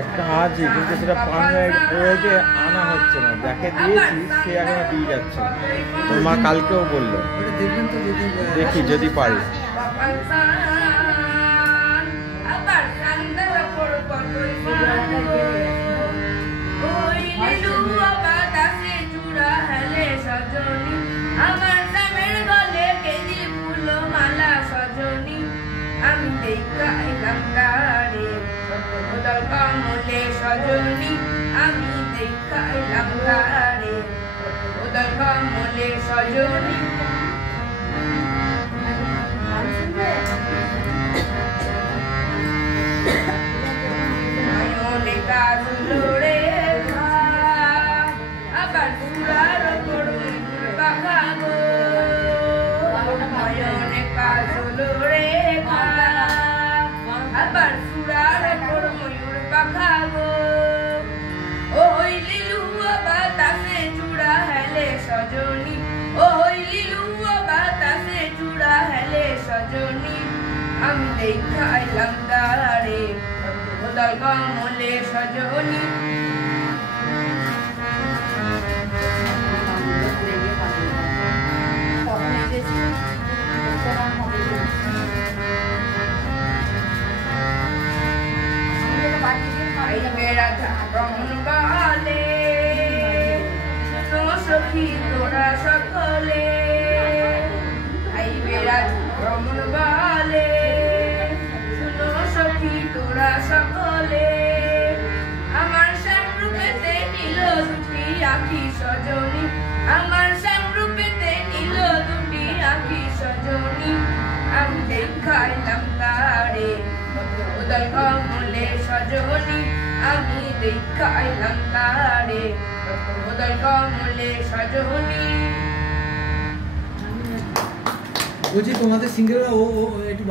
একটা আছে কিন্তু সেটা প্রয়োগে আনা হচ্ছে না, যাকে দিয়েছি সে এখনো দিয়ে যাচ্ছে। তোর মা কালকেও বললো, দেখি যদি পারি। সজনী আমি দেখাইলাম তারে উদর কমলে সজনী নয়নে কাজল রেখা আবার সুরার করুণ পাখাগো নয়নে কাজল রেখা আবার সুরার করুণ পাখাগো ওই লিলু বাতাসে চূড়া হেলে সজনী ওই লিলু বাতাসে চূড়া হেলে সজনী আমি দেখাইলাম তারে উদর কমলে সজনী রমন বালে সখী তোরা সকলে আইবে রাজ রমন বালে শুনো সখী তোরা সকলে আমার শ্যামরূপেতে নীল দুটি আঁখি সজনী আমার শ্যামরূপেতে নীল দুটি আঁখি সজনী আমি দেখাইলাম তারে উদর কমলে সজনী আমি দেখাইলাম তারে উদর কমলে সজনী। বলছি তোমাদের সিঙ্গেল ও একটু